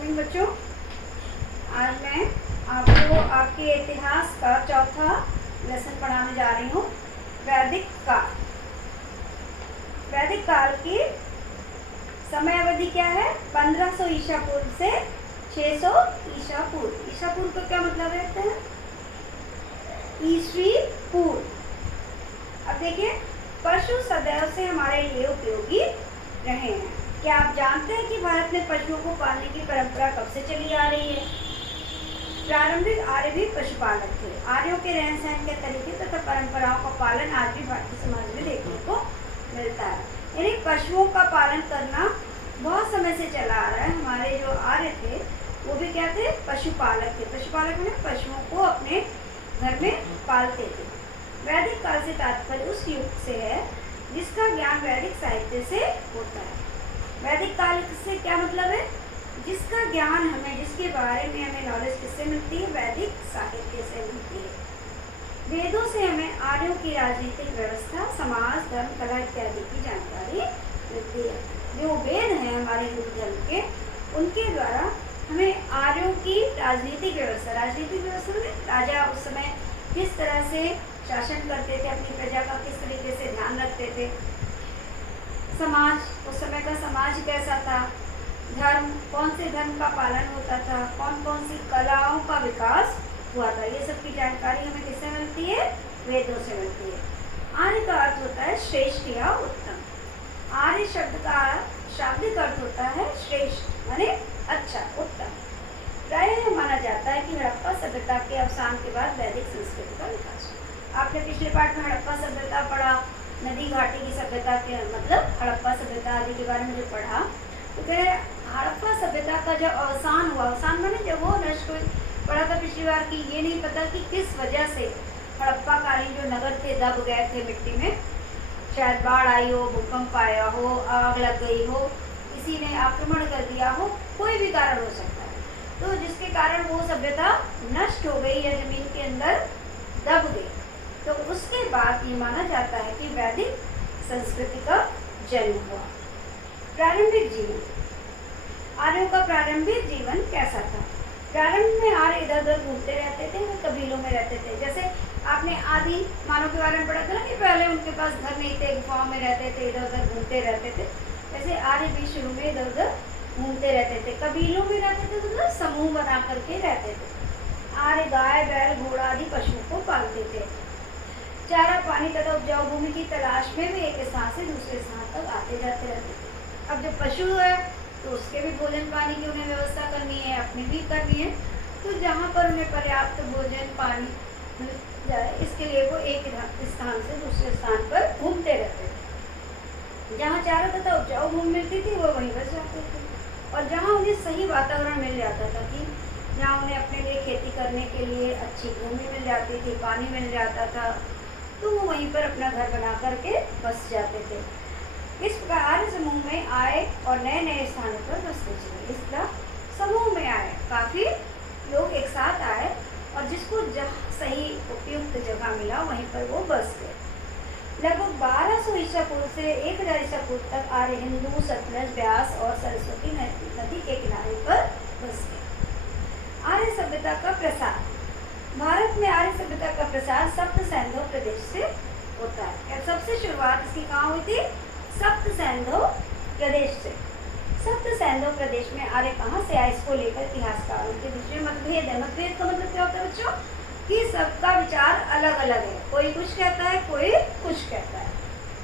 Morning बच्चों। आज मैं आपको आपके इतिहास का चौथा लेसन पढ़ाने जा रही हूँ। वैदिक काल। वैदिक काल की समय अवधि क्या है? 1500 ईसा पूर्व से 600 ईसा पूर्व। ईसा पूर्व का क्या मतलब रहता है? ईसवी पूर्व। अब देखिए, पशु सदैव से हमारे लिए उपयोगी रहे हैं। क्या आप जानते हैं कि भारत में पशुओं को पालने की परंपरा कब से चली आ रही है? प्रारंभिक आर्य भी पशुपालक थे। आर्यों के रहन सहन के तरीके तथा परंपराओं का पालन आज भी भारतीय समाज में देखने को मिलता है। यानी पशुओं का पालन करना बहुत समय से चला आ रहा है। हमारे जो आर्य थे वो भी क्या थे? पशुपालक थे। पशुपालक में पशुओं को अपने घर में पालते थे। वैदिक काल से तात्पर्य उस युग से है जिसका ज्ञान वैदिक साहित्य से होता है। वैदिक काल से क्या मतलब है? जिसका ज्ञान हमें, जिसके बारे में हमें नॉलेज किससे मिलती है? वैदिक साहित्य से मिलती है। वेदों से हमें आर्यों की राजनीतिक व्यवस्था, समाज, धर्म, कला इत्यादि की जानकारी मिलती है। जो वेद हैं हमारे हिंदू धर्म के, उनके द्वारा हमें आर्यों की राजनीतिक व्यवस्था में राजा उस समय किस तरह से शासन करते थे, अपनी प्रजा का किस तरीके से ध्यान रखते थे, समाज, उस समय का समाज कैसा था, धर्म, कौन से धर्म का पालन होता था, कौन कौन सी कलाओं का विकास हुआ था, ये सब की जानकारी हमें किससे मिलती है? वेदों से मिलती है। आर्य का अर्थ होता है श्रेष्ठ या उत्तम। आर्य शब्द का शाब्दिक अर्थ होता है श्रेष्ठ, माने अच्छा, उत्तम। प्रायः माना जाता है कि हड़प्पा सभ्यता के अवसान के बाद वैदिक संस्कृति का विकास हुआ। आपने पिछले पाठ में हड़प्पा सभ्यता पढ़ा, नदी घाटी की सभ्यता के मतलब हड़प्पा सभ्यता आदि के बारे में जो पढ़ा, तो कह रहे हड़प्पा सभ्यता का जब अवसान हुआ, अवसान माने जब वो नष्ट हुई, पढ़ा था पिछली बार की ये नहीं पता कि किस वजह से हड़प्पा कालीन जो नगर थे दब गए थे मिट्टी में। शायद बाढ़ आई हो, भूकंप आया हो, आग लग गई हो, किसी ने आक्रमण कर दिया हो, कोई भी कारण हो सकता है। तो जिसके कारण वो सभ्यता नष्ट हो गई या जमीन के अंदर दब गई, तो उसके बाद ये माना जाता है कि वैदिक संस्कृति का जन्म हुआ। प्रारंभिक जीवन। आर्यों का प्रारंभिक जीवन कैसा था? प्रारंभ में आर्य इधर उधर घूमते रहते थे, वो कबीलों में रहते थे। जैसे आपने आदि मानव के बारे में पढ़ा था ना कि पहले उनके पास घर नहीं थे, गुफाओं में रहते थे, इधर उधर घूमते रहते थे। वैसे आर्य भी शुरू में इधर उधर घूमते रहते थे, कबीलों में रहते थे, मतलब समूह बना करके रहते थे। आर्य गाय, बैल, घोड़ा आदि पशुओं को पालते थे। चारा, पानी तथा उपजाऊ भूमि की तलाश में भी एक स्थान से दूसरे स्थान तक आते जाते रहते थे। अब जब पशु है तो उसके भी भोजन पानी की उन्हें व्यवस्था करनी है, अपनी भी करनी है। तो जहाँ पर उन्हें पर्याप्त भोजन पानी मिल जाए, इसके लिए वो एक स्थान से दूसरे स्थान पर घूमते रहते थे। जहाँ चारा तथा उपजाऊ भूमि मिलती थी वो वहीं बस जाते थे, और जहाँ उन्हें सही वातावरण मिल जाता था कि जहाँ उन्हें अपने लिए खेती करने के लिए अच्छी भूमि मिल जाती थी, पानी मिल जाता था, तो वो वहीं पर अपना घर बना करके बस जाते थे। इस प्रकार आर्य समूह में आए और नए नए स्थानों पर बसते चले। इस तरह समूह में आए, काफ़ी लोग एक साथ आए, और जिसको जहाँ सही उपयुक्त जगह मिला वहीं पर वो बस गए। लगभग 1200 ईसा पूर्व से 1000 ईसा पूर्व तक आर्य हिंदू, सतलज, ब्यास और सरस्वती नदी के किनारे पर बस गए। आर्य सभ्यता का प्रसार। भारत में आर्य सभ्यता का प्रसार सप्त सैंधव प्रदेश से होता है। सबसे शुरुआत इसकी कहाँ हुई थी? सप्त सैंधव प्रदेश से। सप्त सैंधव प्रदेश में आर्य कहाँ से आए, इसको लेकर इतिहासकारों के बीच में मतभेद है। मतभेद का मतलब क्या होता है बच्चों? कि सबका विचार अलग अलग है। कोई कुछ कहता है, कोई कुछ कहता है।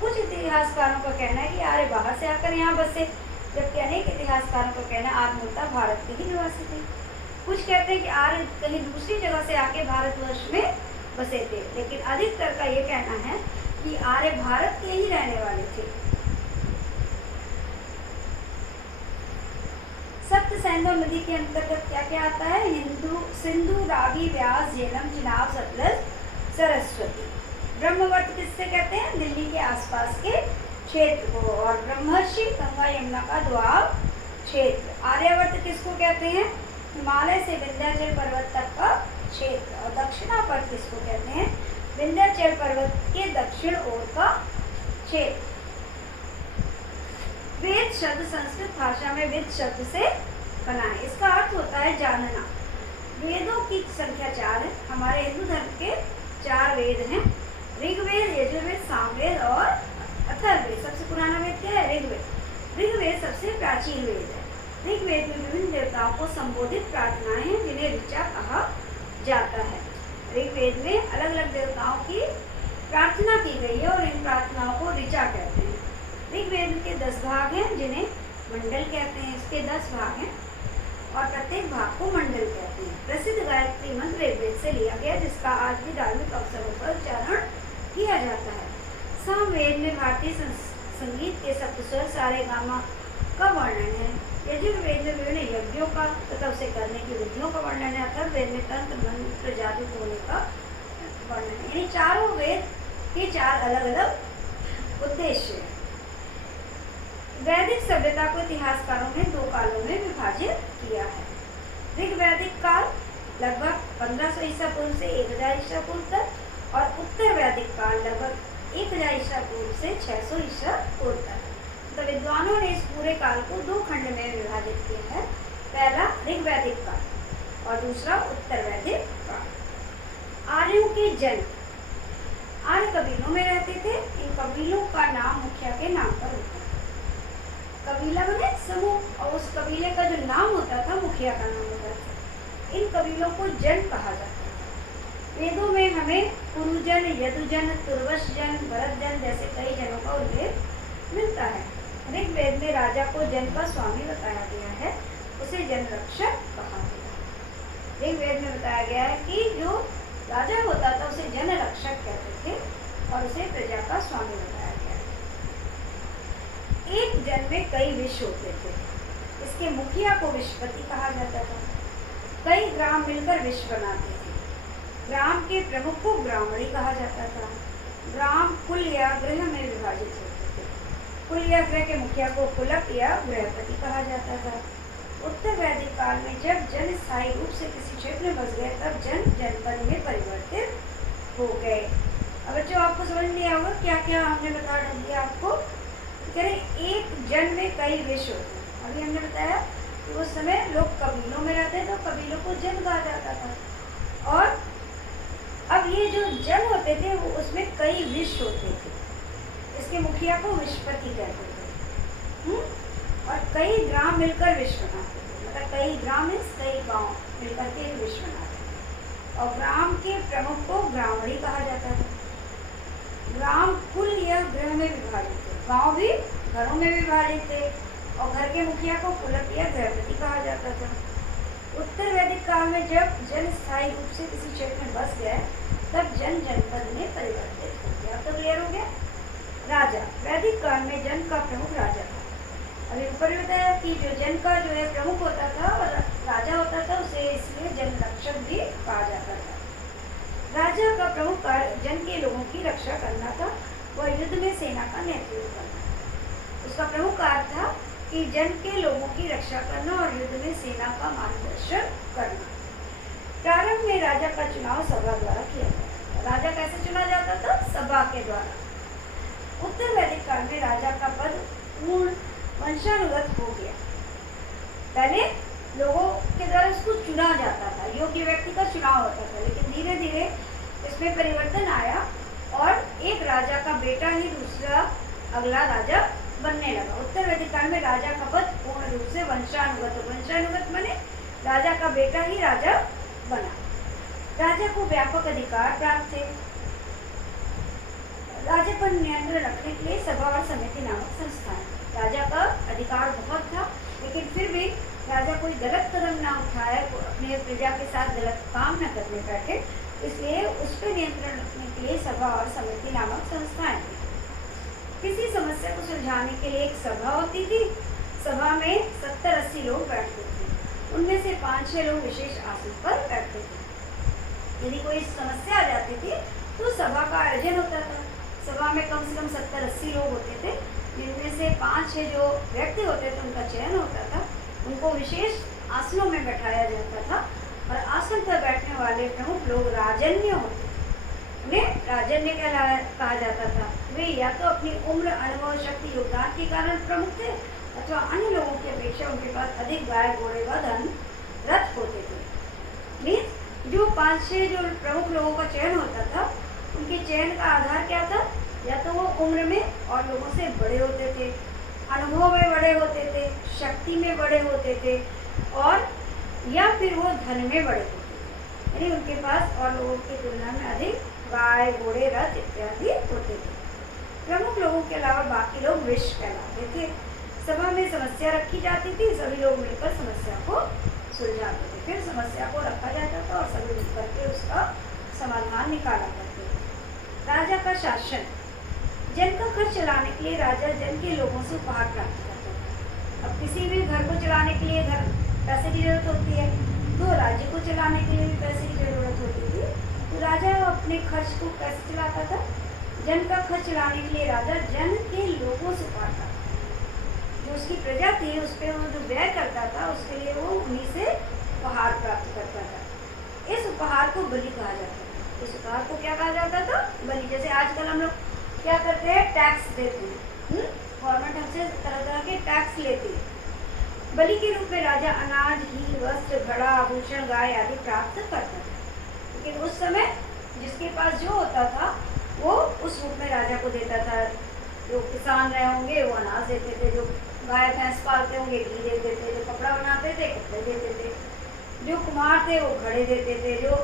कुछ इतिहासकारों का कहना है कि आर्य बाहर से आकर यहाँ बसे, जबकि अनेक इतिहासकारों का कहना है आर्य मूलतः भारत के ही निवासी थे। कुछ कहते हैं कि आर्य कहीं दूसरी जगह से आके भारतवर्ष में बसे थे, लेकिन अधिकतर का ये कहना है कि आर्य भारत के ही रहने वाले थे। सप्त सैंधव नदी के अंतर्गत क्या क्या आता है? हिंदू, सिंधु, रावी, व्यास, झेलम, चिनाब, सतलज, सरस्वती। ब्रह्मवर्त किससे कहते हैं? दिल्ली के आसपास के क्षेत्र को। और ब्रह्मर्षि गंगा यमुना का द्वाब क्षेत्र। आर्यावर्त किसको कहते हैं? हिमालय से विंध्याचल पर्वत तक का क्षेत्र। और दक्षिणावर्त किसको कहते हैं? विंध्याचल पर्वत के दक्षिण ओर का क्षेत्र। वेद शब्द संस्कृत भाषा में वेद शब्द से बना है। इसका अर्थ होता है जानना। वेदों की संख्या 4 है। हमारे हिंदू धर्म के 4 वेद हैं, ऋग्वेद, यजुर्वेद, सामवेद और अथर्ववेद। सबसे पुराना वेद क्या है? ऋग्वेद। ऋग्वेद सबसे प्राचीन वेद है। ऋग्वेद में विभिन्न देवताओं को संबोधित प्रार्थनाएं हैं जिन्हें ऋचा कहा जाता है। ऋग्वेद में अलग अलग देवताओं की प्रार्थना की गई है और इन प्रार्थनाओं को ऋचा कहते हैं। ऋग्वेद के 10 भाग हैं जिन्हें मंडल कहते हैं। इसके 10 भाग हैं और प्रत्येक भाग को मंडल कहते हैं। प्रसिद्ध गायत्री मंत्र ऋग्वेद से लिया गया जिसका आज भी धार्मिक अवसरों पर उच्चारण किया जाता है। सामवेद में भारतीय संगीत के सप्तस्वर सारेगामा का वर्णन है। यजुर्वेद में विभिन्न यज्ञों का तथा उसे करने की विधियों का वर्णन है। अथर्ववेद में तंत्र मंत्र जादू टोने का वर्णन है। यानी चारों वेद के 4 अलग अलग उद्देश्य हैं। वैदिक सभ्यता को इतिहासकारों ने 2 कालों में विभाजित किया है। ऋग्वैदिक काल लगभग 1500 ईसा पूर्व से 1000 ईसा पूर्व तक और उत्तर वैदिक काल लगभग 1000 ईसा पूर्व से 600 ईसा पूर्व तक। तो विद्वानों ने इस पूरे काल को 2 खंड में विभाजित किया है। पहला ऋग्वैदिक काल और दूसरा उत्तर वैदिक काल। आर्यों के जन्म। आर्य कबीलों में रहते थे। इन कबीलों का नाम मुखिया के नाम पर होता है। कबीला बने समूह और उस कबीले का जो नाम होता था मुखिया का नाम होता था। इन कबीलों को जन कहा जाता था। वेदों में हमें पुरुजन, यदुजन, तुर्वशजन, भरतजन जैसे कई जनों का उल्लेख मिलता है। ऋग्वेद में राजा को जन का स्वामी बताया गया है, उसे जन रक्षक कहा गया है। ऋग्वेद में बताया गया है कि जो राजा होता था उसे जन रक्षक कहते थे और उसे प्रजा का स्वामी बताया गया है। एक जन में कई विष होते थे। इसके मुखिया को विषपति कहा जाता था। कई ग्राम मिलकर विष बनाते थे। ग्राम के प्रमुख को ब्राह्मणी कहा जाता था। ग्राम कुल या गृह में विभाजित होते थे। कुल या गृह के मुखिया को कुलक या गृहपति कहा जाता था। उत्तर वैदिक काल में जब जन स्थायी रूप से किसी क्षेत्र में बस गए तब जन जनपद में परिवर्तित हो गए। अब बच्चों आपको समझ नहीं होगा क्या क्या हमने बता दिया आपको। कह रहे एक जन में कई विष होते हैं। अभी हमने बताया कि उस समय लोग कबीलों में रहते तो कबीलों को जन कहा जाता था और अब ये जो जन होते थे वो उसमें कई विष होते थे। इसके मुखिया को विषपति कहते थे। और कई ग्राम मिलकर विष बनाते थे। मतलब कई ग्राम कई गांव मिलकर के एक विष बनाते थे। और ग्राम के प्रमुख को ब्राह्मणी कहा जाता था। ग्राम कुल या गृह में विभाजित थे। गांव भी घरों में विभाजित थे और घर के मुखिया को कुलक या गृहपति कहा जाता था। उत्तर वैदिक काल में जब जन स्थायी रूप से किसी क्षेत्र में बस गए तब जन जनपद में परिवर्तित हो गया। तो क्लियर हो गया। राजा। वैदिक काल में जन का प्रमुख राजा था। अभी ऊपर भी बताया कि जो जन का जो है प्रमुख होता था और राजा होता था उसे इसलिए जन रक्षक भी कहा जाता था। राजा का प्रमुख कार्य जन के लोगों की रक्षा करना था। वह युद्ध में सेना का नेतृत्व करना। उसका प्रमुख कार्य था कि जन के लोगों की रक्षा करना और युद्ध में सेना का मार्गदर्शन करना। प्रारंभ में राजा का चुनाव सभा द्वारा किया जाता था। राजा कैसे चुना जाता था? सभा के द्वारा। उत्तर वैदिक काल में राजा का पद पूर्ण वंशानुगत हो गया। पहले लोगों के द्वारा उसको चुना जाता था, योग्य व्यक्ति का चुनाव होता था, लेकिन धीरे धीरे इसमें परिवर्तन आया और एक राजा का बेटा ही दूसरा अगला राजा बनने लगा। उत्तर वैदिक काल में राजा का पद पूर्ण रूप से वंशानुगत हो। वंशानुगत माने राजा का बेटा ही राजा बना। राजा को व्यापक अधिकार प्राप्त थे। राजा पर नियंत्रण रखने के लिए सभा और समिति नामक संस्थाएं। राजा का अधिकार बहुत था लेकिन फिर भी राजा कोई गलत कदम ना उठाए, अपने प्रजा के साथ गलत काम न करने बैठे, इसलिए उस पर नियंत्रण रखने के लिए सभा और समिति नामक संस्थाएं थी। किसी समस्या को सुलझाने के लिए एक सभा होती थी। सभा में 70-80 लोग बैठते थे। उनमें से 5-6 लोग विशेष आसन पर बैठते थे। यदि कोई समस्या आ जाती थी तो सभा का आयोजन होता था। सभा में कम से कम 70-80 लोग होते थे, जिनमें से 5-6 जो व्यक्ति होते थे उनका चयन होता था। उनको विशेष आसनों में बैठाया जाता था और आसन पर बैठने वाले प्रमुख लोग राजन्य होते थे। उन्हें राजन्य कहा जाता था। वे या तो अपनी उम्र, अनुभव, शक्ति, योगदान के कारण प्रमुख थे अथवा अन्य लोगों की अपेक्षा उनके पास अधिक गाय घोड़े व धन रथ होते थे। मीन्स जो 5-6 जो प्रमुख लोगों का चयन होता था, उनके चयन का आधार क्या था? या तो वो उम्र में और लोगों से बड़े होते थे, अनुभव में बड़े होते थे, शक्ति में बड़े होते थे, और या फिर वो धन में बड़े होते थे, यानी उनके पास और लोगों की तुलना में अधिक गाय घोड़े रथ इत्यादि होते थे। प्रमुख लोगों के अलावा बाकी लोग विश कहलाते थे। सभा में समस्या रखी जाती थी, सभी लोग मिलकर समस्या को सुलझाते थे। फिर समस्या को रखा जाता था और सभी मिलकर के उसका समाधान निकाला करते थे। राजा का शासन। जन का खर्च चलाने के लिए राजा जन के लोगों से उपहार प्राप्त करता था। अब किसी भी घर को चलाने के लिए पैसे की जरूरत होती है, तो राज्य को चलाने के लिए भी पैसे की जरूरत होती थी। तो राजा अपने खर्च को कैसे चलाता था? जन का खर्च चलाने के लिए राजा जन के लोगों से उपहार था, जो उसकी प्रजा थी उस पर वो जो व्यय करता था, उसके लिए वो उन्हीं से उपहार प्राप्त करता था। इस उपहार को बलि कहा जाता था। इस उपहार को क्या कहा जाता था? बलि। जैसे आजकल हम लोग क्या करते हैं? टैक्स देते हैं। गवर्नमेंट हमसे तरह तरह के टैक्स लेती है। बलि के रूप में राजा अनाज, घी, वस्त्र, घड़ा, आभूषण, गाय आदि प्राप्त करता था। लेकिन उस समय जिसके पास जो होता था वो उस रूप में राजा को देता था। जो किसान रहे होंगे वो अनाज देते थे, जो गाय भैंस पालते होंगे घी देते थे, जो कपड़ा बनाते थे कपड़े देते थे, जो कुम्हार थे वो घड़े देते थे, जो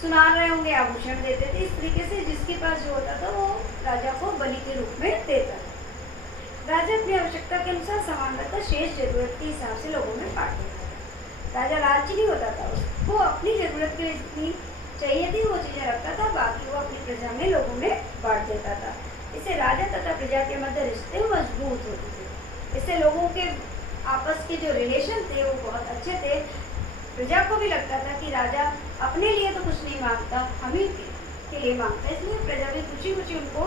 सुनार रहे होंगे आभूषण देते थे। इस तरीके से जिसके पास जो होता था वो राजा को बलि के रूप में देता था। राजा अपनी आवश्यकता के अनुसार समानता शेष जरूरत के हिसाब से लोगों में बांट देता था। राजा लालची नहीं होता था, उसको अपनी जरूरत के जितनी चाहिए थी वो चीजें रखता था, बाकी वो अपनी प्रजा में लोगों में बांट देता था। इससे राजा तथा प्रजा के मध्य रिश्ते मजबूत होते थे। इससे लोगों के आपस के जो रिलेशन थे वो बहुत अच्छे थे। प्रजा को भी लगता था कि राजा अपने लिए तो कुछ नहीं मांगता, हम ही के लिए मांगता है, इसलिए प्रजा भी खुशी खुशी उनको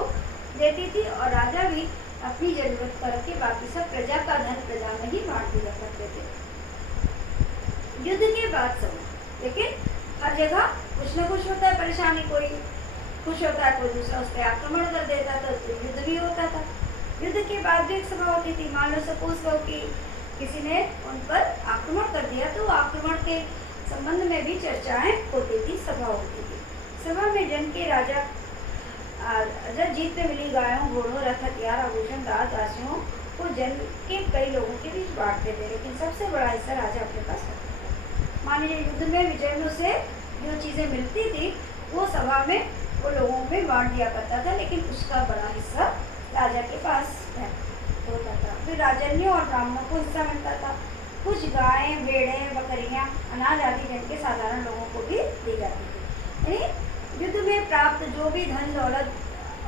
देती थी और राजा भी अपनी जरूरत करके बाकी सब प्रजा का धन प्रजा में ही बांट दिया करते थे। युद्ध के बाद समय, लेकिन हर जगह कुछ न कुछ होता है परेशानी, कोई खुश होता है कोई दूसरा उस पर आक्रमण कर देता था, तो युद्ध भी होता था। युद्ध के बाद भी एक सभा होती थी। मान लो सपोज करो कि किसी ने उन पर आक्रमण कर दिया, तो आक्रमण के संबंध में भी चर्चाएं होती थी, सभा होती थी। सभा में जन के राजा जब जीत में मिली गायों, घोड़ों, रथ, हथियार, आभूषण, दास, दासियों को जन के कई लोगों के बीच बांटते थे, लेकिन सबसे बड़ा हिस्सा राजा अपने पास रखता था। मान लीजिए युद्ध में विजय में उसे जो चीजें मिलती थी वो सभा में वो लोगों में बांट दिया करता था, लेकिन उसका बड़ा हिस्सा राजा के पास होता था। फिर राजन्यों और ब्राह्मणों को हिस्सा मिलता था। कुछ गायें, भेड़ें, बकरियां, अनाज आदि जन के साधारण लोगों को भी दी जाती थी। यानी युद्ध में प्राप्त जो भी धन दौलत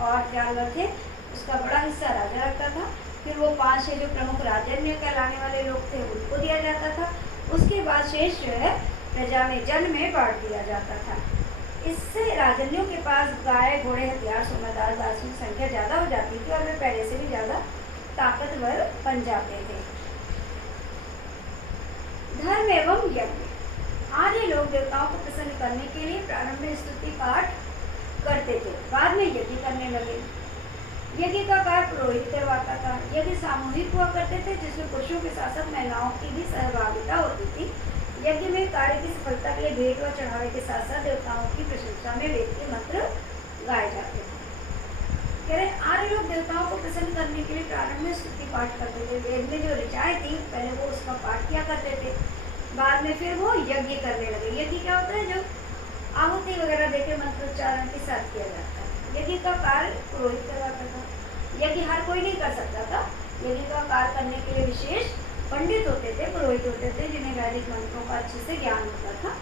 और जानवर थे उसका बड़ा हिस्सा राजा रखता था। फिर वो 5-6 जो प्रमुख राजन्य कहलाने वाले लोग थे उनको दिया जाता था। उसके बाद शेष जो है प्रजा में जन में बांट दिया जाता था। इससे राजन्यों के पास गाय, घोड़े, हथियार, सोनादार, दासियों की संख्या ज़्यादा हो जाती थी और वे पहले से भी ज़्यादा ताकतवर बन जाते थे। धर्म एवं यज्ञ। आर्य लोग देवताओं को प्रसन्न करने के लिए प्रारंभ में स्तुति पाठ करते थे, बाद में यज्ञ करने लगे। यज्ञ का कार्य पुरोहित करवाता था। यज्ञ सामूहिक हुआ करते थे जिसमें पुरुषों के साथ साथ महिलाओं की भी सहभागिता होती थी। यज्ञ में कार्य की सफलता के लिए भेंट व चढ़ावे के साथ साथ देवताओं की प्रशंसा में वेद के मंत्र गाए जाते थे। कह रहे आर्य लोग देवताओं को प्रसन्न करने के लिए प्रारंभ में स्तुति पाठ करते थे। वेद में जो ऋचाएं थी पहले वो उसका पाठ किया करते थे, बाद में फिर वो यज्ञ करने लगे। यज्ञ क्या होता है? जो आहुति वगैरह देके मंत्रोच्चारण के साथ किया जाता है। यज्ञ का कार्य पुरोहित करवाता था। यज्ञ हर कोई नहीं कर सकता था। यज्ञ का कार्य करने के लिए विशेष पंडित होते थे, पुरोहित होते थे, जिन्हें वैदिक मंत्रों का अच्छे से ज्ञान होता था।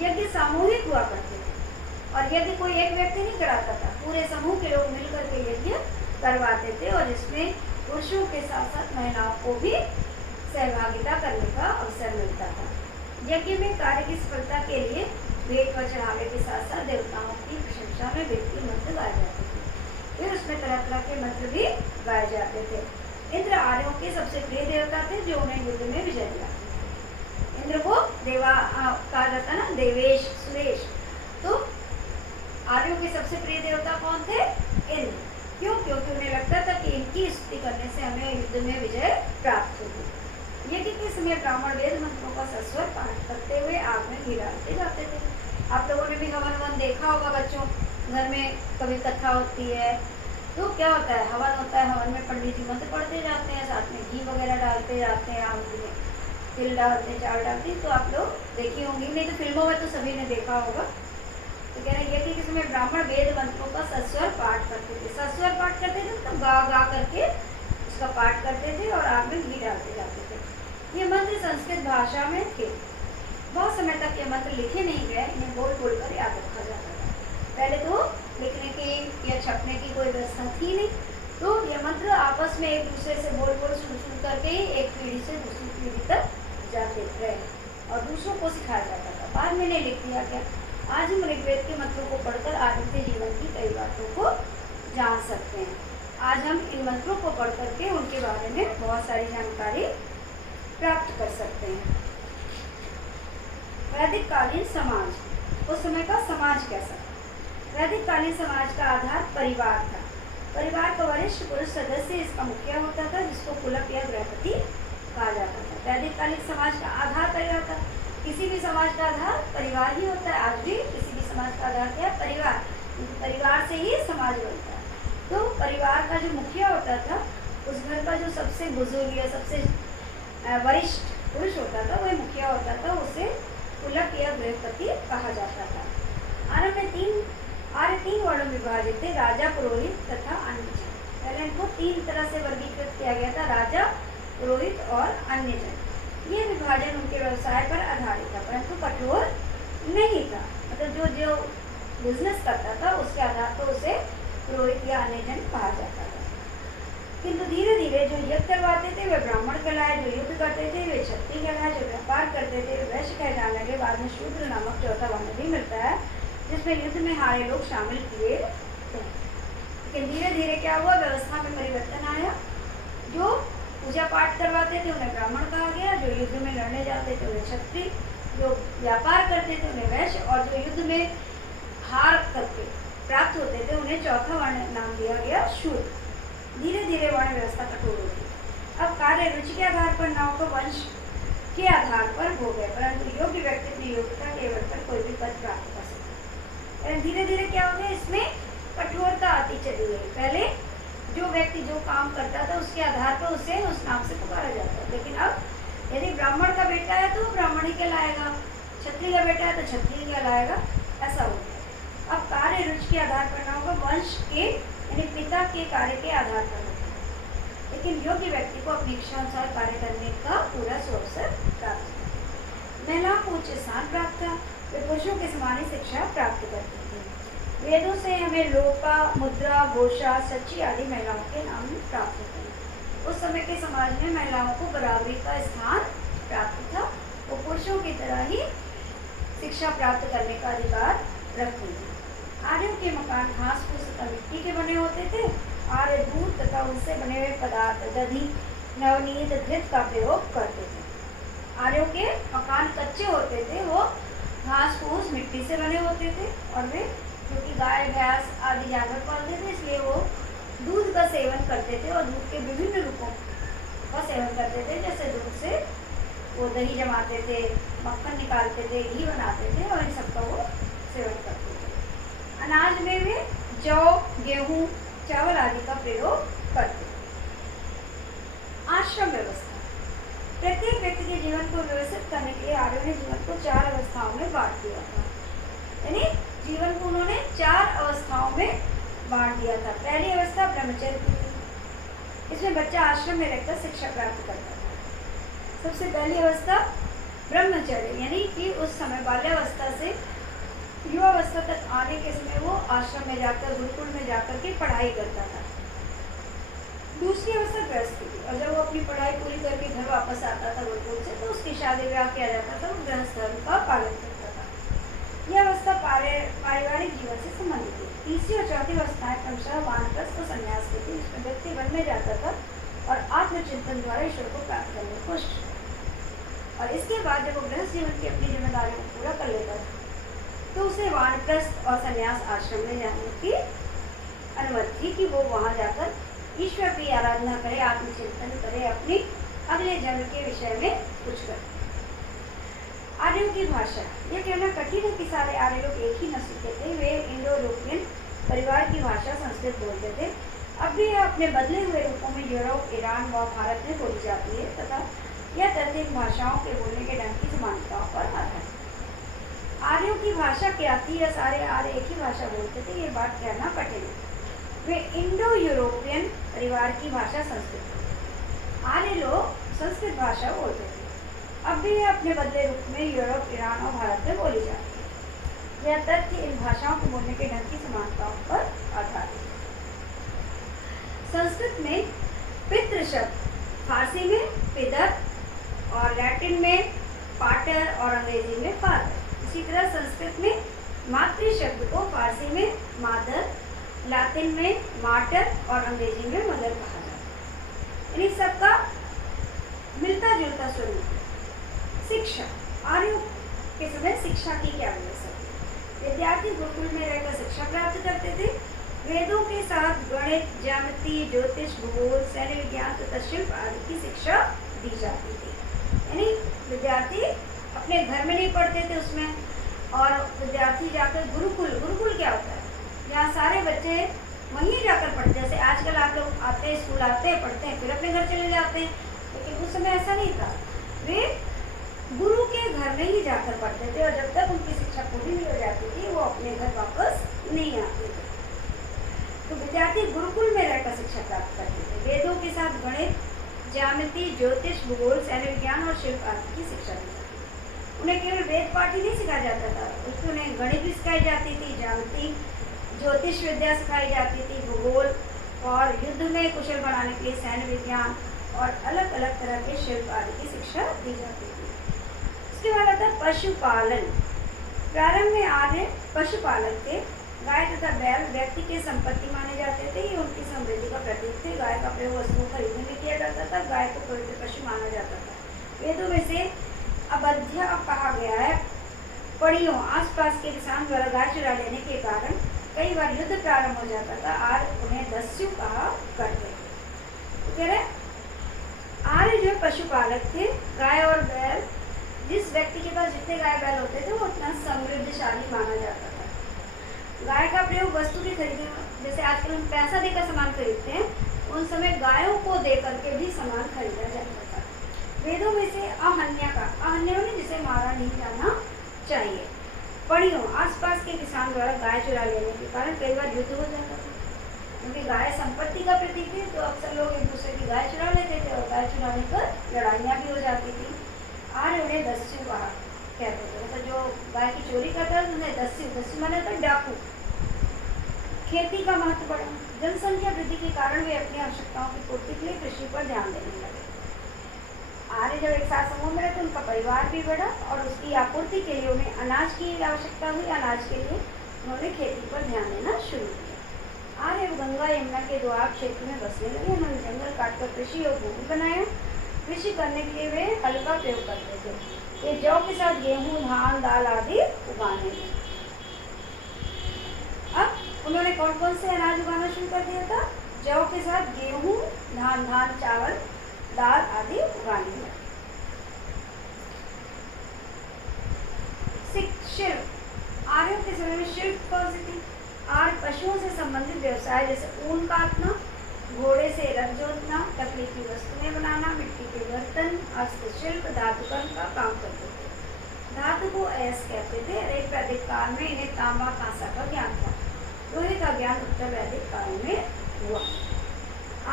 यज्ञ सामूहिक हुआ करते थे और यज्ञ कोई एक व्यक्ति नहीं कराता था, पूरे समूह के लोग मिलकर के यज्ञ करवाते थे और इसमें पुरुषों के साथ साथ महिलाओं को भी सहभागिता करने का अवसर मिलता था। यज्ञ में कार्य की सफलता के लिए भेंट व चढ़ावे के साथ साथ देवताओं की प्रशंसा में वेद के मंत्र गाए जाते थे। फिर उसमें तरह तरह के मंत्र भी गाए जाते थे। इंद्र आर्यों के सबसे प्रिय देवता थे जो उन्हें युद्ध में विजय दिलाते थे। इंद्र को देवा कहा जाता ना, देवेश, सुरेश। तो आर्यों के सबसे प्रिय देवता कौन थे? इंद्र। क्यों? क्योंकि उन्हें लगता था कि इनकी स्तुति करने से हमें युद्ध में विजय प्राप्त होगी। यज्ञ के समय ब्राह्मण वेद मंत्रों का सस्वर पाठ करते हुए आग में घी डालते जाते थे। आप लोगों ने भी हवन वन देखा होगा बच्चों, घर में कभी कथा होती है तो क्या होता है, हवन होता है, हवन में पंडित जी मंत्र पढ़ते जाते हैं, साथ में घी वगैरह डालते जाते हैं, आग में तिल डालते, चावल डालते, तो आप लोग देखी होंगी, नहीं तो फिल्मों में तो सभी ने देखा होगा। तो कह रहे हैं यज्ञ के समय ब्राह्मण वेद मंत्रों का सस्वर पाठ करते थे। सस्वर पाठ करते थे तो गा गा करके उसका पाठ करते थे और आग में घी डालते जाते थे। ये मंत्र संस्कृत भाषा में थे। बहुत समय तक ये मंत्र लिखे नहीं गए, इन्हें बोल बोल कर याद रखा जाता था। पहले तो लिखने की या छपने की कोई व्यवस्था थी नहीं, तो ये मंत्र आपस में एक दूसरे से बोल बोल सुन करके ही एक पीढ़ी से दूसरी पीढ़ी तक जाते रहे और दूसरों को सिखाया जाता था। बाद में नहीं लिख दिया गया। आज हम ऋग्वेद के मंत्रों को पढ़कर आदित्य जीवन की कई बातों को जान सकते हैं। आज हम इन मंत्रों को पढ़ करके उनके बारे में बहुत सारी जानकारी प्राप्त कर सकते हैं। वैदिक कालीन समाज, उस समय का समाज कैसा था? वैदिक कालीन समाज का आधार परिवार था। परिवार का वरिष्ठ पुरुष सदस्य इसका मुखिया होता था, जिसको कुलप या गृहपति कहा जाता था। वैदिक कालीन समाज का आधार परिवार था। किसी भी समाज का आधार परिवार ही होता है। आज भी किसी भी समाज का आधार क्या है? परिवार। परिवार से ही समाज बनता है। तो परिवार का जो मुखिया होता था, उस घर का जो सबसे बुजुर्ग या सबसे वरिष्ठ पुरुष होता था, वही मुखिया होता था, उसे कुलप या गृहपति कहा जाता था। आरंभ में तीन वर्णों में विभाजित थे, राजा, पुरोहित तथा अन्य जन। पहले इनको तीन तरह से वर्गीकृत किया गया था, राजा, पुरोहित और अन्य जन। ये विभाजन उनके व्यवसाय पर आधारित था, परंतु कठोर नहीं था। मतलब जो जो बिजनेस करता था उसके आधार पर उसे पुरोहित या अन्य जन कहा जाता था। किंतु धीरे धीरे जो यज्ञ करवाते थे वे ब्राह्मण कहलाए, जो युद्ध करते थे वे क्षत्रिय कहलाए, जो व्यापार करते थे वे वैश्य कहे जाने लगे। बाद में शूद्र नामक चौथा वर्ण भी मिलता है, जिसमें युद्ध में हारे लोग शामिल किए थे। लेकिन धीरे धीरे क्या हुआ, व्यवस्था में परिवर्तन आया। जो पूजा पाठ करवाते थे उन्हें ब्राह्मण कहा गया, जो युद्ध में लड़ने जाते थे उन्हें क्षत्रिय, जो व्यापार करते थे उन्हें वैश्य, और जो युद्ध में हार करके प्राप्त होते थे उन्हें चौथा वर्ण नाम दिया गया शूद्र। धीरे धीरे वर्ण व्यवस्था कठोर होगी। अब कार्य रुचि के आधार पर न होकर वंश के आधार पर हो गए, परंतु योग्य व्यक्ति अपनी योग्यता के बल पर कोई भी पद प्राप्त कर सकता। धीरे धीरे क्या हो गया, इसमें कठोरता आती चली गई। पहले जो व्यक्ति जो काम करता था उसके आधार पर उसे उस नाम से पुकारा जाता, लेकिन अब यदि ब्राह्मण का बेटा है तो ब्राह्मण ही कहलाएगा, क्षत्रिय का बेटा है तो क्षत्रिय कहलाएगा, ऐसा हो गया। अब कार्य रुचि के आधार पर न होगा, वंश के यानी पिता के कार्य के आधार पर होता है। लेकिन योग्य व्यक्ति को अपनी इच्छा अनुसार कार्य करने का पूरा अवसर प्राप्त था। महिलाओं को उच्च स्थान प्राप्त था, वे पुरुषों के समान ही शिक्षा प्राप्त करती थी। वेदों से हमें लोपा, मुद्रा, घोषा, सच्ची आदि महिलाओं के नाम प्राप्त होते हैं। उस समय के समाज में महिलाओं को बराबरी का स्थान प्राप्त था। वो पुरुषों की तरह ही शिक्षा प्राप्त करने का अधिकार रखती थी। आर्यों के मकान घास फूस तथा मिट्टी के बने होते थे। आर्य दूध तथा उनसे बने हुए पदार्थ दधी, नवनीत, घृत का प्रयोग करते थे। आर्यों के मकान कच्चे होते थे, वो घास फूस मिट्टी से बने होते थे, और वे क्योंकि गाय भैंस आदि जानवर पालते थे इसलिए वो दूध का सेवन करते थे और दूध के विभिन्न रूपों का सेवन करते थे। जैसे दूध से वो दही जमाते थे, मक्खन निकालते थे, घी बनाते थे, और इन सबका वो सेवन करते थे। अनाज में वे जौ, गेहूं, चावल आदि का प्रयोग करते थे। आश्रम व्यवस्था, प्रत्येक व्यक्ति के जीवन को व्यवस्थित करने के लिए आर्यों ने जीवन को 4 अवस्थाओं में बांट दिया था। यानी जीवन को उन्होंने 4 अवस्थाओं में बांट दिया था। पहली अवस्था ब्रह्मचर्य की थी, इसमें बच्चा आश्रम में रहकर शिक्षा प्राप्त करता था। सबसे पहली अवस्था ब्रह्मचर्य, यानी कि उस समय बाल्यावस्था से युवावस्था तक आने के समय वो आश्रम में जाकर, गुरुकुल में जाकर के पढ़ाई करता था। दूसरी अवस्था गृहस्थी थी, और जब वो अपनी पढ़ाई पूरी करके घर वापस आता था गुरुकुल से, तो उसकी शादी ब्याह किया जाता था, वो गृहस्थ धर्म का पालन करता था। यह अवस्था पारिवारिक जीवन से संबंधित थी। तीसरी और चौथी अवस्थाएं क्रमशः वानप्रस्थ और संन्यास की थी, जिसमें व्यक्ति वन में जाता था और आत्मचिंतन द्वारा ईश्वर को प्राप्त करने की कोशिश करता। और इसके बाद जब वो गृहस्थ जीवन की अपनी जिम्मेदारियों को पूरा कर लेता था, तो उसे वानप्रस्थ और संन्यास आश्रम में जाने की अनुमति थी कि वो वहाँ जाकर ईश्वर की आराधना करे, आत्मचिंतन करे, अपनी अगले जन्म के विषय में कुछ करे। आर्यों की भाषा, यह कहना कठिन है कि सारे आर्य लोग एक ही नस्ल के थे। वे इंडो यूरोपियन परिवार की भाषा संस्कृत बोलते थे। अब भी यह अपने बदले हुए रूपों में यूरोप, ईरान व भारत में बोली जाती है तथा यह तथ्य भाषाओं के बोलने के ढंग की समानताओं पर आधारित है। आर्यों की भाषा क्या थी? यह सारे आर्य एक ही भाषा बोलते थे, ये बात कहना कठिन है। वे इंडो यूरोपियन परिवार की भाषा संस्कृत, आर्य लोग संस्कृत भाषा बोलते थे। अब भी यह अपने बदले रूप में यूरोप, ईरान और भारत में बोली जाती है। यह तथ्य इन भाषाओं को बोलने के ढंग की समानताओं पर आधारित है। संस्कृत में पितृ शब्द, फारसी में पितर और लैटिन में पाटर और अंग्रेजी में फादर। इसी तरह संस्कृत में मातृ शब्द को फारसी में मादर, लैटिन में माटर और अंग्रेजी में मदर कहा जाता है। इन सबका मिलता जुलता स्वरूप है। शिक्षा, आर्यों के समय शिक्षा की क्या व्यवस्था थी? विद्यार्थी गुरुकुल में रहकर शिक्षा प्राप्त करते थे। वेदों के साथ गणित, ज्यामिति, ज्योतिष, भूगोल, सैन्य विज्ञान तथा शिल्प आदि की शिक्षा दी जाती थी। यानी विद्यार्थी अपने घर में नहीं पढ़ते थे उसमें, और विद्यार्थी जाकर गुरुकुल क्या होता है? यहाँ सारे बच्चे वहीं जाकर पढ़ते हैं। जैसे आजकल आप लोग आते हैं, स्कूल आते हैं, पढ़ते हैं, फिर अपने घर चले जाते हैं, लेकिन उस समय ऐसा नहीं था। वे गुरु के घर में ही जाकर पढ़ते थे और जब तक उनकी शिक्षा पूरी नहीं हो जाती थी वो अपने घर वापस नहीं आते थे। तो विद्यार्थी गुरुकुल में रहकर शिक्षा प्राप्त करते थे। वेदों के साथ गणित, ज्यामिति, ज्योतिष, भूगोल, सैन्य विज्ञान और शिल्प आदि की शिक्षा दी जाती थी। उन्हें केवल वेद पाठ ही नहीं सिखाया जाता था, उसमें उन्हें गणित भी सिखाई जाती थी, ज्यामिति, ज्योतिष विद्या सिखाई जाती थी, भूगोल और युद्ध में कुशल बनाने के लिए सैन्य विज्ञान और अलग अलग तरह के शिल्प आदि की शिक्षा दी जाती थी। उसके बाद आता है पशुपालन। प्रारंभ में आर्य पशुपालक थे। गाय तथा बैल व्यक्ति की संपत्ति माने जाते थे, ये उनकी समृद्धि का प्रतीक थे। गाय का प्रयोग वस्तुओं खरीदने में किया जाता था। गाय को पवित्र पशु माना जाता था। वेदों में से अबध्या कहा गया है। पड़ियों, आसपास के किसान द्वारा गाय चुरा लेने के कारण कई बार युद्ध प्रारंभ हो जाता था। आर्य उन्हें दस्यु कहा करते थे। तो कह रहे आर्य जो पशुपालक थे, गाय और बैल, जिस व्यक्ति के पास जितने गाय बैल होते थे वो उतना समृद्धशाली माना जाता था। गाय का प्रयोग वस्तु की खरीदने, जैसे आजकल हम पैसा देकर सामान खरीदते हैं, उन समय गायों को दे करके भी सामान खरीदा जाता था। वेदों में से आहन्या ने जिसे मारा नहीं जाना चाहिए। पड़ियों, आसपास के किसान द्वारा गाय चुरा लेने के कारण कई बार युद्ध हो जाता था, क्योंकि गाय संपत्ति का प्रतीक है, तो अक्सर लोग एक दूसरे की गाय चुरा लेते थे और गाय चुराने पर लड़ाइयाँ भी हो जाती थी। आर्य उन्हें दस्यु कहा कहते थे। मतलब जो गाय की चोरी करता है उन्हें दस्यु माना था डाकू। खेती का महत्व बढ़ा। जनसंख्या वृद्धि के कारण वे अपनी आवश्यकताओं की पूर्ति के लिए कृषि पर ध्यान देने लगे। आर्य जब एक साथ समूह में रहे तो उनका परिवार भी बढ़ा और उसकी आपूर्ति के लिए उन्हें अनाज की आवश्यकता हुई। अनाज के लिए उन्होंने खेती पर ध्यान देना शुरू किया। आर्य गंगा यमुना के दोआब क्षेत्र में बसने लगे। उन्होंने जंगल काटकर कृषि और भूमि बनाया। कृषि करने के लिए वे हल का प्रयोग करते थे। ये जौ के साथ गेहूं, धान, दाल आदि उगाने लगे। अब उन्होंने कौन कौन से अनाज उगाना शुरू कर दिया था? जौ के साथ गेहूं, धान, चावल, दाल आदि उगाने लगे। शिल्प, आर्यों के समय में शिल्प कौन सी थी? आर्य पशुओं से संबंधित व्यवसाय जैसे ऊन काटना, घोड़े से रथ जोतना, लकड़ी की वस्तुएं बनाना, मिट्टी के बर्तन, हस्तशिल्प, धातुकर्म का काम करते थे। धातु को ऐस कहते थे। एक वैदिक काल में इन्हें तांबा, कांसा का ज्ञान था। लोहे का ज्ञान उत्तर वैदिक काल में हुआ।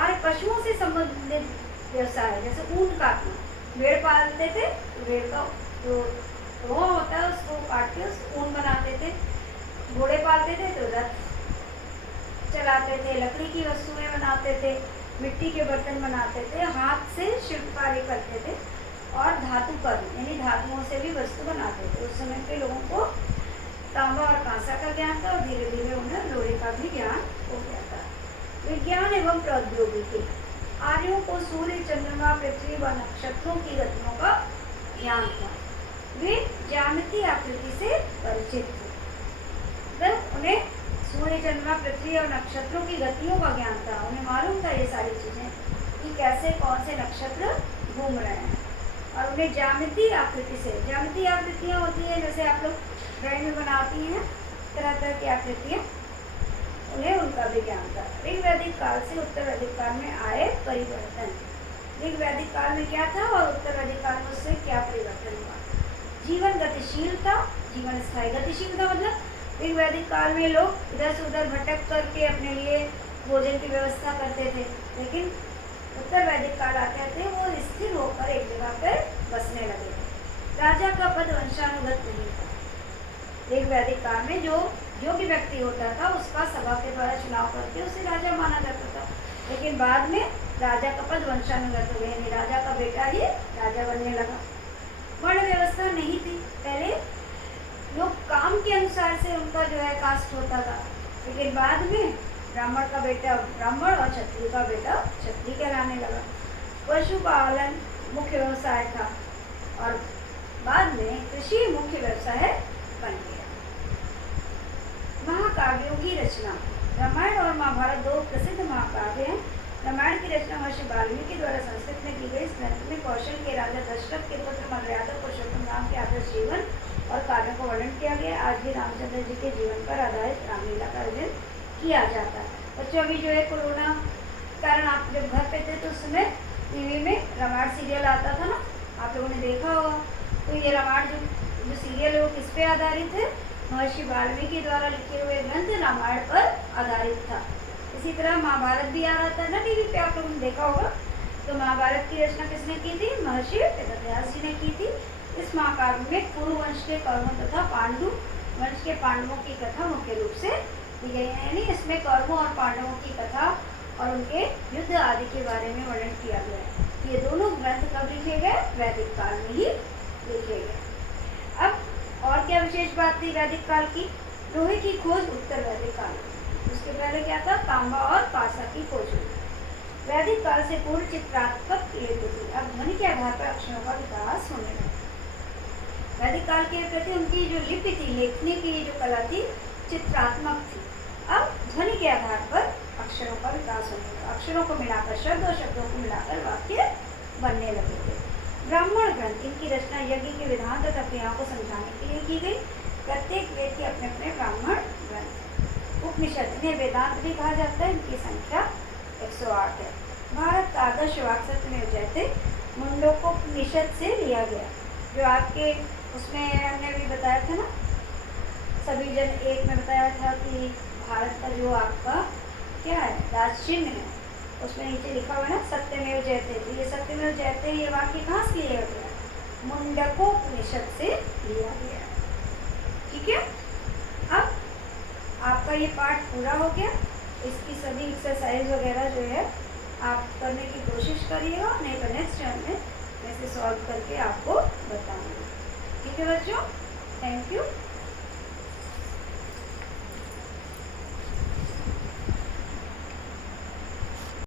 आर्य पशुओं से संबंधित व्यवसाय जैसे ऊन काटना, भेड़ पालते थे, भेड़ का जो रोआ होता है उसको काट के उसको ऊन बनाते थे। घोड़े पालते थे तो रथ चलाते थे। लकड़ी की वस्तुएं बनाते थे, मिट्टी के बर्तन बनाते थे, हाथ से शिल्प कार्य करते थे और धातु कर्म यानी धातुओं से भी वस्तु बनाते थे। उस समय के लोगों को तांबा और कांसा का ज्ञान था और धीरे धीरे उन्हें लोहे का भी ज्ञान हो गया था। विज्ञान एवं प्रौद्योगिकी, आर्यों को सूर्य, चंद्रमा, पृथ्वी व नक्षत्रों की गतियों का ज्ञान था। वे ज्यामिति आकृति से परिचित थे। उन्हें सूर्य, चंद्रमा, पृथ्वी और नक्षत्रों की गतियों का ज्ञान था। उन्हें मालूम था ये सारी चीज़ें कि कैसे कौन से नक्षत्र घूम रहे हैं। और उन्हें ज्यामितीय आकृति से, ज्यामितीय आकृतियाँ होती हैं जैसे आप लोग ड्राइंग में बनाती हैं तरह तरह की आकृतियाँ, उन्हें उनका भी ज्ञान था। ऋग वैदिक काल से उत्तर वैदिक काल में आए परिवर्तन। ऋग वैदिक काल में क्या था और उत्तर वैदिक काल में उससे क्या परिवर्तन हुआ। जीवन गतिशील था, जीवन स्थायी गतिशील था। मतलब ऋग वैदिक काल में लोग इधर से उधर भटक करके अपने लिए भोजन की व्यवस्था करते थे, लेकिन उत्तर वैदिक काल आते आते वो स्थिर होकर एक जगह पर बसने लगे थे। राजा का पद वंशानुगत नहीं था। ऋग वैदिक काल में जो भी व्यक्ति होता था उसका सभा के द्वारा चुनाव करके उसे राजा माना जाता था, लेकिन बाद में राजा का पद वंशानुगत हो गया, यानी राजा का बेटा ही राजा बनने लगा। वर्ण व्यवस्था नहीं थी। पहले लोग काम के अनुसार से उनका जो है कास्ट होता था, लेकिन बाद में ब्राह्मण का बेटा ब्राह्मण और क्षत्रिय का बेटा क्षत्रिय कहलाने लगा। पशुपालन मुख्य व्यवसाय था और बाद में कृषि मुख्य व्यवसाय बन गया। महाकाव्यों की रचना। रामायण और महाभारत दो प्रसिद्ध महाकाव्य हैं। रामायण की रचना महर्षि वाल्मीकि द्वारा संस्कृत में की गई। इस ग्रंथ में कौशल के राजा दशरथ के पुत्र मर्यादा पुरुषोत्तम राम के आदर्श जीवन और कार्यों को वर्णन किया गया। आज भी रामचंद्र जी के जीवन पर आधारित रामलीला का आयोजन किया जाता है। बच्चों, अभी जो है कोरोना कारण आप जब घर पे थे तो उस समय टीवी में रामायण सीरियल आता था ना, आप लोगों ने देखा होगा। तो ये रामायण जो सीरियल है वो किस पे आधारित है? महर्षि वाल्मीकि द्वारा लिखे हुए ग्रंथ रामायण पर आधारित था। इसी तरह महाभारत भी आ रहा था ना टीवी पे, आप लोगों ने देखा होगा। तो महाभारत की रचना किसने की थी? महर्षि वेदव्यास जी ने की थी। इस महाकाव्य में कुरु वंश के कौरवों तथा पांडु वंश के पांडवों की कथा मुख्य रूप से दी गई है, यानी इसमें कौरवों और पांडवों की कथा और उनके युद्ध आदि के बारे में वर्णन किया गया है। ये दोनों ग्रंथ कब लिखे गए? वैदिक काल में ही लिखे गए। अब और क्या विशेष बात थी वैदिक काल की? लोहे की खोज उत्तर वैदिक काल में। उसके पहले क्या था? तांबा और पासा की खोज हुई। वैदिक काल से पूर्व चित्रात्मक लिपि थी। अब ध्वनि के आधार पर अक्षरों का विकास होने लगा। वैदिक काल के प्रति उनकी जो लिपि थी, लेखनी की जो कला थी, चित्रात्मक थी। अब ध्वनि के आधार पर अक्षरों का विकास होने लगा। अक्षरों को मिलाकर शब्द और शब्दों को मिलाकर वाक्य बनने लगे थे। ब्राह्मण ग्रंथ, इनकी रचना यज्ञ के विधान तथा क्रियाओं को समझाने के लिए की गई। प्रत्येक वेद के अपने अपने ब्राह्मण ग्रंथ। उपनिषद, इन्हें वेदांत भी कहा जाता है। इनकी संख्या 108 है। भारत का आदर्श वाक् सत्यमेव जयते मुंडकोपनिषद से लिया गया। जो आपके उसमें हमने भी बताया था ना, सभी जन एक में बताया था कि भारत का जो आपका क्या है राज चिन्ह है, उसमें नीचे लिखा हुआ है ना सत्यमेव जयते। तो ये सत्यमेव जयते ये वाक्य कहाँ से लिया गया? मुंडकोपनिषद से लिया गया। ठीक है, अब आपका ये पाठ पूरा हो गया। इसकी सभी एक्सरसाइज वगैरह जो है आप करने की कोशिश करिएगा, नहीं तो नेक्स्ट टर्म में मैं इसे सॉल्व करके आपको बताऊंगी। ठीक है बच्चों, थैंक यू।